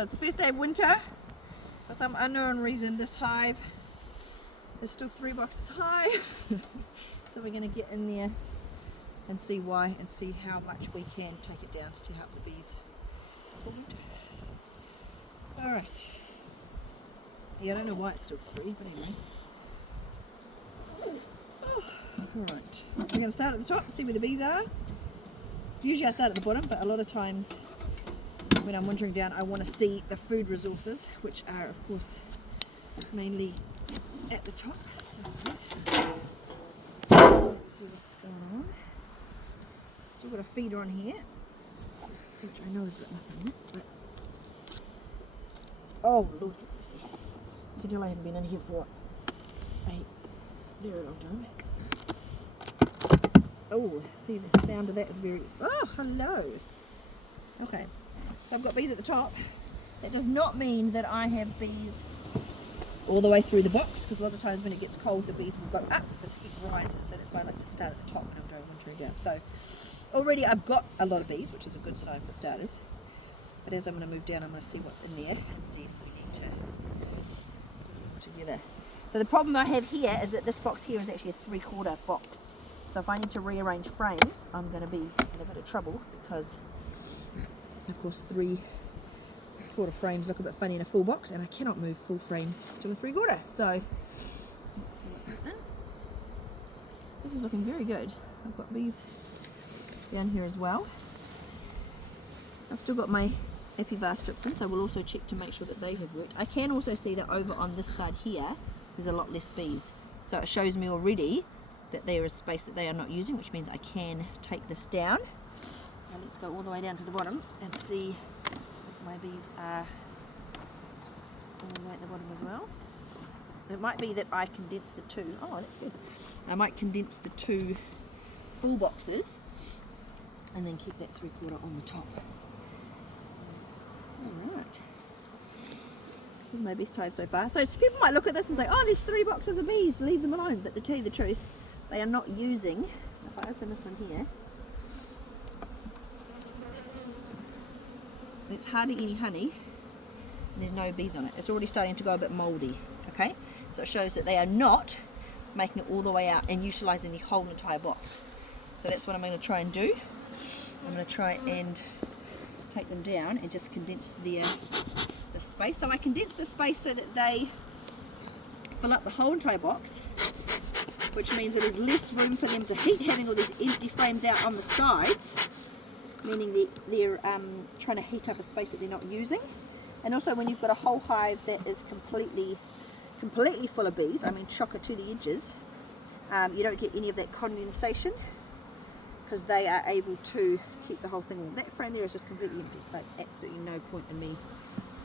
So it's the first day of winter. For some unknown reason, this hive is still 3 boxes high. So we're going to get in there and see why, and see how much we can take it down to help the bees for winter. Alright. Yeah, I don't know why it's still 3, but anyway. Alright. We're going to start at the top, see where the bees are. Usually I start at the bottom, but a lot of times when I'm wintering down, I want to see the food resources, which are, of course, mainly at the top. So, let's see what's going on. Still got a feeder on here, which I know has got nothing in it. But oh Lord, you can tell I haven't been in here for a very long time. Oh, see the sound of that is very. Oh, hello. Okay. So I've got bees at the top. That does not mean that I have bees all the way through the box, because a lot of times when it gets cold the bees will go up as heat rises, so that's why I like to start at the top when I'm doing wintering down. So already I've got a lot of bees, which is a good sign for starters, but as I'm going to move down I'm going to see what's in there and see if we need to put it all together. So the problem I have here is that this box here is actually a 3/4 box, so if I need to rearrange frames I'm going to be in a bit of trouble, because of course 3/4 frames look a bit funny in a full box, and I cannot move full frames to a 3/4. So let's see what that done. This is looking very good. I've got bees down here as well. I've still got my epivar strips in, so we'll also check to make sure that they have worked. I can also see that over on this side here there's a lot less bees, so it shows me already that there is space that they are not using, which means I can take this down. Now let's go all the way down to the bottom and see if my bees are all the way at the bottom as well. It might be that I condense the two. Oh, that's good. I might condense the 2 full boxes and then keep that 3/4 on the top. Alright. This is my best hive so far. So people might look at this and say, oh, there's 3 boxes of bees, leave them alone. But to tell you the truth, they are not using. So if I open this one here, it's hardly any honey. There's no bees on it. It's already starting to go a bit mouldy. Okay, so it shows that they are not making it all the way out and utilising the whole entire box. So that's what I'm going to try and do. I'm going to try and take them down and just condense the space. So I condense the space so that they fill up the whole entire box, which means that there's less room for them to heat, having all these empty frames out on the sides, meaning they're trying to heat up a space that they're not using. And also when you've got a whole hive that is completely full of bees, I mean chocker to the edges, you don't get any of that condensation, because they are able to keep the whole thing in. That frame there is just completely empty, like absolutely no point in me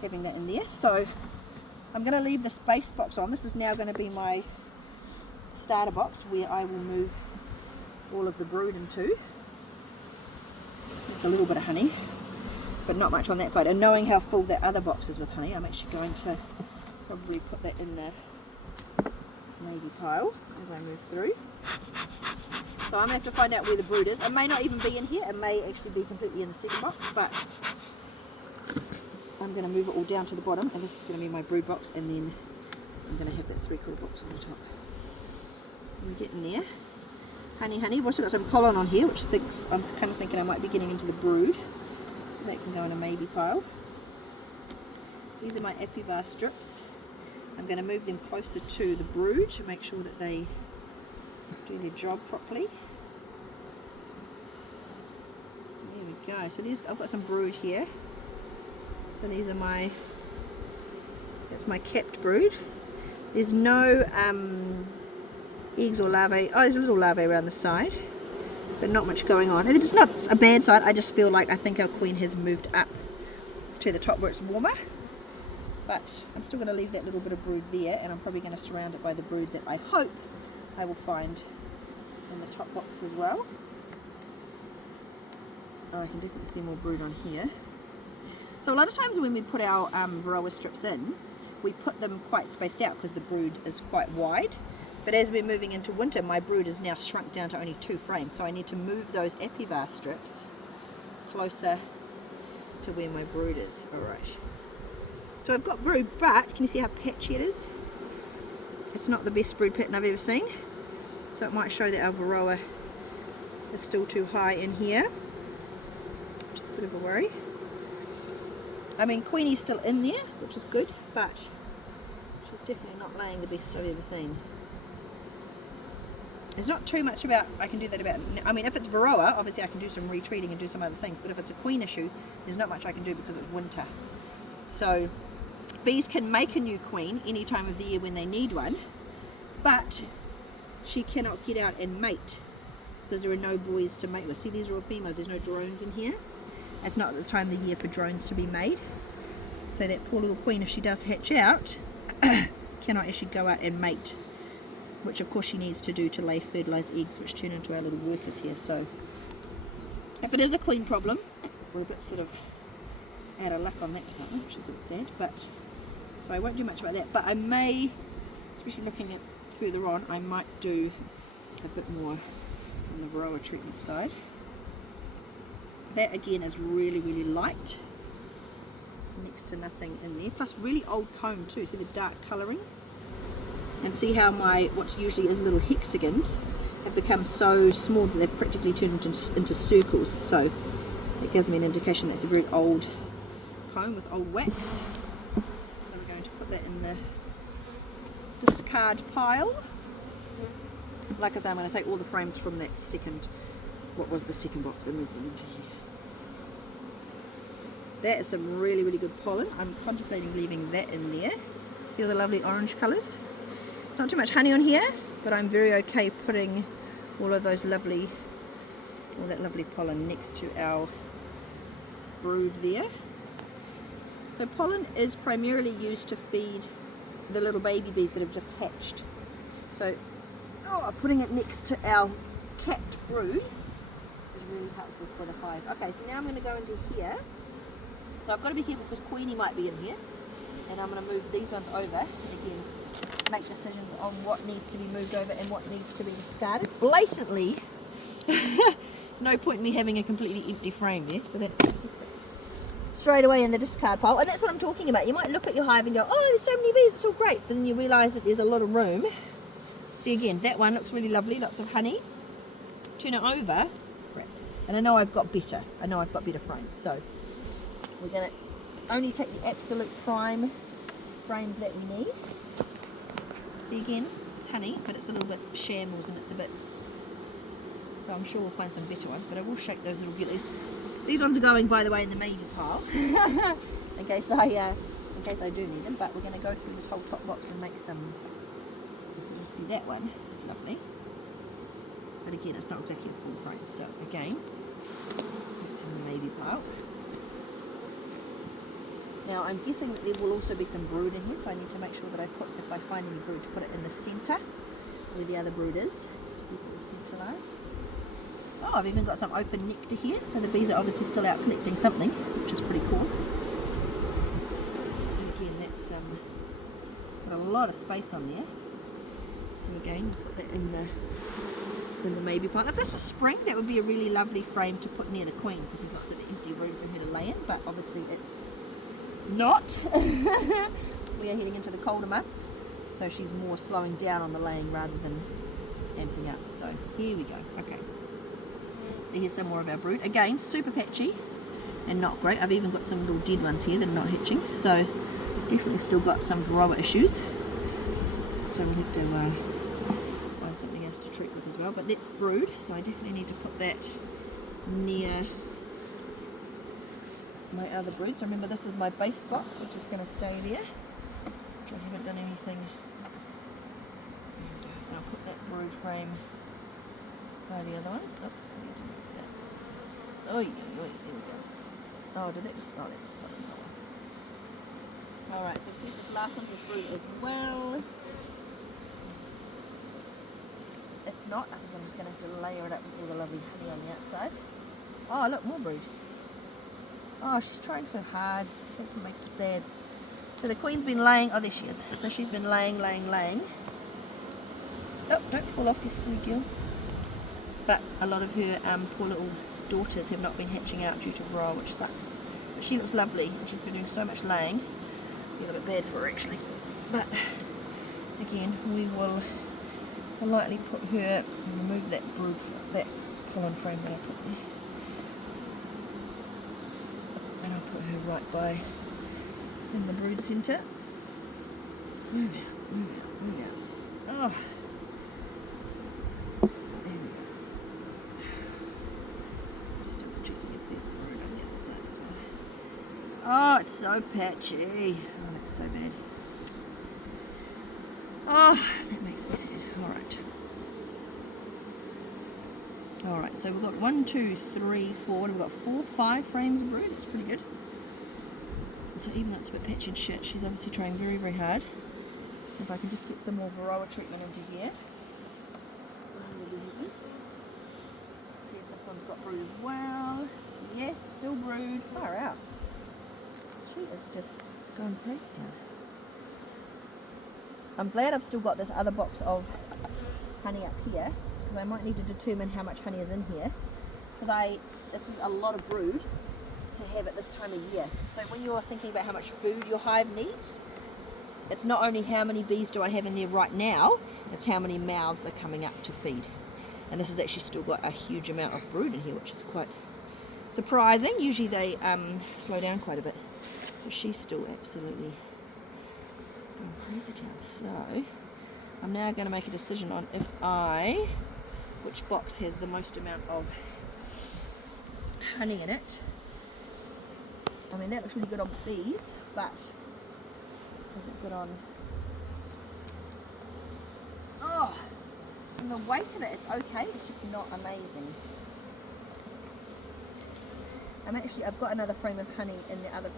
having that in there. So I'm going to leave the space box on. This is now going to be my starter box where I will move all of the brood into. It's a little bit of honey, but not much on that side. And knowing how full that other box is with honey, I'm actually going to probably put that in the maybe pile as I move through. So I'm going to have to find out where the brood is. It may not even be in here, it may actually be completely in the second box, but I'm going to move it all down to the bottom, and this is going to be my brood box, and then I'm going to have that 3/4 box on the top. I'm getting there. Honey, I've also got some pollen on here, which I'm kind of thinking I might be getting into the brood. That can go in a maybe pile. These are my epivar strips. I'm going to move them closer to the brood to make sure that they do their job properly. There we go. So I've got some brood here. So these are that's my capped brood. There's no eggs or larvae. Oh, there's a little larvae around the side, but not much going on. And it's not a bad side. I just feel like I think our queen has moved up to the top where it's warmer. But I'm still going to leave that little bit of brood there, and I'm probably going to surround it by the brood that I hope I will find in the top box as well. Oh, I can definitely see more brood on here. So a lot of times when we put our varroa strips in, we put them quite spaced out because the brood is quite wide. But as we're moving into winter, my brood is now shrunk down to only 2 frames, so I need to move those epivar strips closer to where my brood is. Alright, So I've got brood, but can you see how patchy it is? It's not the best brood pattern I've ever seen. So it might show that our varroa is still too high in here, which is a bit of a worry. I mean, Queenie's still in there, which is good, but she's definitely not laying the best I've ever seen. There's not too much about, I can do that about, I mean, if it's varroa, obviously I can do some retreating and do some other things, but if it's a queen issue, there's not much I can do because it's winter. So bees can make a new queen any time of the year when they need one, but she cannot get out and mate because there are no boys to mate with. See, these are all females, there's no drones in here. It's not the time of the year for drones to be made. So that poor little queen, if she does hatch out, cannot actually go out and mate, which of course she needs to do to lay fertilised eggs, which turn into our little workers here. So if it is a queen problem, we're a bit sort of out of luck on that department, which is a bit sad. But so I won't do much about that, but I may, especially looking at further on, I might do a bit more on the varroa treatment side. That again is really, really light, next to nothing in there, plus really old comb too. See the dark colouring, and see how my what usually is little hexagons have become so small that they've practically turned into circles. So it gives me an indication that's a very old comb with old wax. So I'm going to put that in the discard pile. Like I say, I'm going to take all the frames from that second, what was the second box, and move them into here. That is some really, really good pollen. I'm contemplating leaving that in there. See all the lovely orange colours? Not too much honey on here, but I'm very okay putting all of those lovely, all that lovely pollen next to our brood there. So pollen is primarily used to feed the little baby bees that have just hatched. So putting it next to our capped brood is really helpful for the hive. Okay, so now I'm going to go into here. So I've got to be careful because Queenie might be in here, and I'm going to move these ones over and again make decisions on what needs to be moved over and what needs to be discarded. Blatantly, there's no point in me having a completely empty frame there, so that's straight away in the discard pile. And that's what I'm talking about. You might look at your hive and go, oh, there's so many bees, it's all great. But then you realise that there's a lot of room. See, again, that one looks really lovely, lots of honey. Turn it over, crap. And I know I've got better frames, so we're going to only take the absolute prime frames that we need. See, again, honey, but it's a little bit shambles and it's a bit, so I'm sure we'll find some better ones, but I will shake those little gillies. These ones are going, by the way, in the maybe pile in case I do need them. But we're going to go through this whole top box and make some. So you see that one, it's lovely, but again it's not exactly a full frame, so again it's in the maybe pile. Now I'm guessing that there will also be some brood in here, so I need to make sure that I put, if I find any brood, to put it in the centre where the other brood is, to keep it all centralised. Oh, I've even got some open nectar here, so the bees are obviously still out collecting something, which is pretty cool. And again, that's got a lot of space on there. So again, put that in the maybe pile. If this was spring, that would be a really lovely frame to put near the queen because there's lots of empty room for her to lay in, but obviously it's not. We are heading into the colder months, so she's more slowing down on the laying rather than amping up. So here we go. Okay. So here's some more of our brood. Again, super patchy and not great. I've even got some little dead ones here that are not hatching, so definitely still got some varroa issues. So we'll have to find something else to treat with as well. But that's brood, so I definitely need to put that near my other brood. So remember, this is my base box, which is going to stay there, which I haven't done anything. And I'll put that brood frame by the other ones. Oops, I need to move that. Oh, yeah, there we go. Oh, did that just, that just got another one. Alright, so I've seen this last one with brood as well. If not, I think I'm just going to have to layer it up with all the lovely honey on the outside. Oh, look, more brood. Oh, she's trying so hard. That's what makes it sad. So the queen's been laying, oh, there she is. So she's been laying. Oh, don't fall off, you silly girl. But a lot of her poor little daughters have not been hatching out due to varroa, which sucks. But she looks lovely, and she's been doing so much laying. feel a bit bad for her actually. But again, we will politely put her, remove that brood, that pollen frame that I put there. And I'll put her right by in the brood centre. Move out, move out, move out. Oh. There we go. Just double checking if there's brood on the other side as well. Oh, it's so patchy. Oh, that's so bad. Oh, that makes me sad. Alright. Alright, so we've got 1, 2, 3, 4, we've got 4, 5 frames of brood. That's pretty good. And so even though it's a bit patchy and shit, she's obviously trying very, very hard. If I can just get some more varroa treatment into here. See if this one's got brood as well. Yes, still brood. Far out. She is just going crazy now. I'm glad I've still got this other box of honey up here, because I might need to determine how much honey is in here, because this is a lot of brood to have at this time of year. So when you're thinking about how much food your hive needs, it's not only how many bees do I have in there right now, it's how many mouths are coming up to feed. And this has actually still got a huge amount of brood in here, which is quite surprising. Usually they slow down quite a bit, but she's still absolutely going crazy town. So I'm now going to make a decision on which box has the most amount of honey in it. I mean, that looks really good on bees, but is it good on... Oh, and the weight of it, it's okay, it's just not amazing. I've got another frame of honey in the other,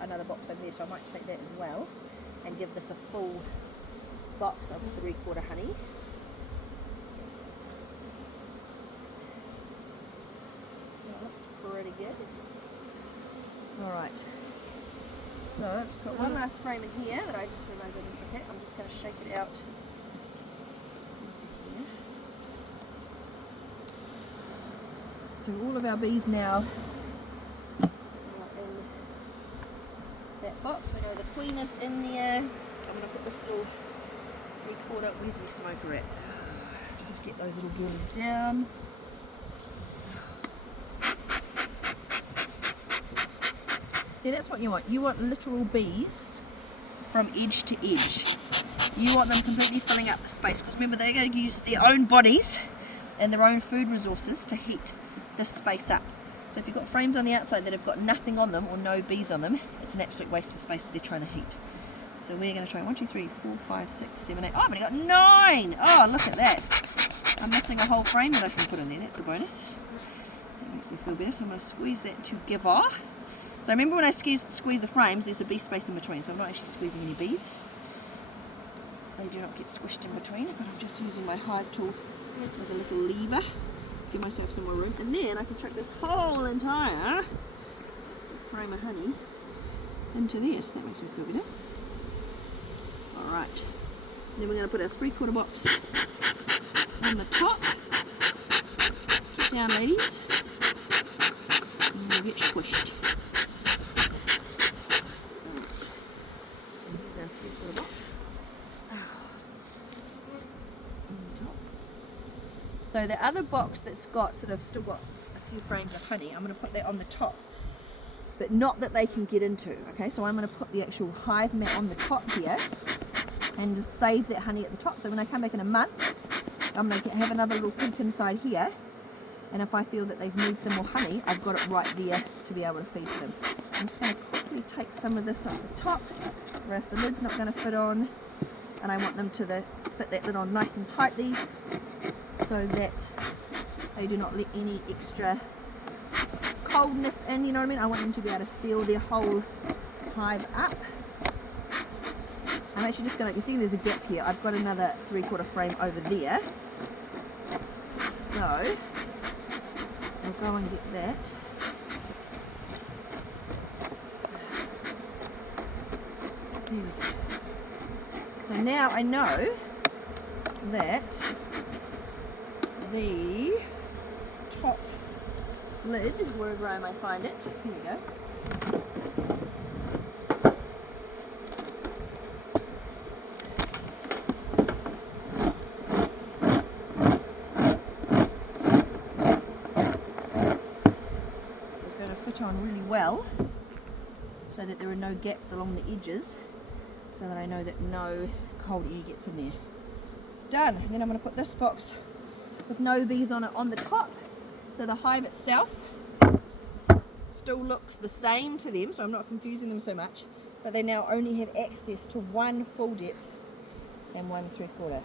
another box over there, so I might take that as well and give this a full box of 3/4 honey. That looks pretty good. Alright, so I've just got one last frame in here that I just realised I didn't hit. I'm just going to shake it out into here. So all of our bees now are in that box. I know the queen is in there. I'm going to put this little 3/4, where's my smoker at? Just get those little girls down. See, that's what you want. You want literal bees from edge to edge. You want them completely filling up the space, because remember, they're going to use their own bodies and their own food resources to heat this space up. So if you've got frames on the outside that have got nothing on them or no bees on them, it's an absolute waste of space that they're trying to heat. So we're going to try 1, 2, 3, 4, 5, 6, 7, 8. Oh, I've only got 9! Oh, look at that. I'm missing a whole frame that I can put in there. That's a bonus. That makes me feel better. So I'm going to squeeze that together. So remember when I squeeze the frames, there's a bee space in between, so I'm not actually squeezing any bees. They do not get squished in between, but I'm just using my hive tool with a little lever to give myself some more room. And then I can chuck this whole entire frame of honey into there, so that makes me feel better. Alright, then we're going to put our 3/4 box on the top. Sit down, ladies, and we'll get squished. So the other box that's got still got a few frames of honey, I'm going to put that on the top, but not that they can get into. Okay, so I'm going to put the actual hive mat on the top here and just save that honey at the top. So when I come back in a month, I'm going to have another little peek inside here, and if I feel that they need some more honey, I've got it right there to be able to feed them. I'm just going to quickly take some of this off the top, whereas the lid's not going to fit on, and I want them to fit that lid on nice and tightly, so that they do not let any extra coldness in, you know what I mean? I want them to be able to seal their whole hive up. I'm actually just going to, you see there's a gap here, I've got another 3/4 frame over there, so I'll go and get that. There we go. So now I know that the top lid, wherever I may find it, here we go, that on really well so that there are no gaps along the edges, so that I know that no cold air gets in there. Done. And then I'm going to put this box with no bees on it on the top, so the hive itself still looks the same to them, so I'm not confusing them so much, but they now only have access to 1 full depth and 1 3/4.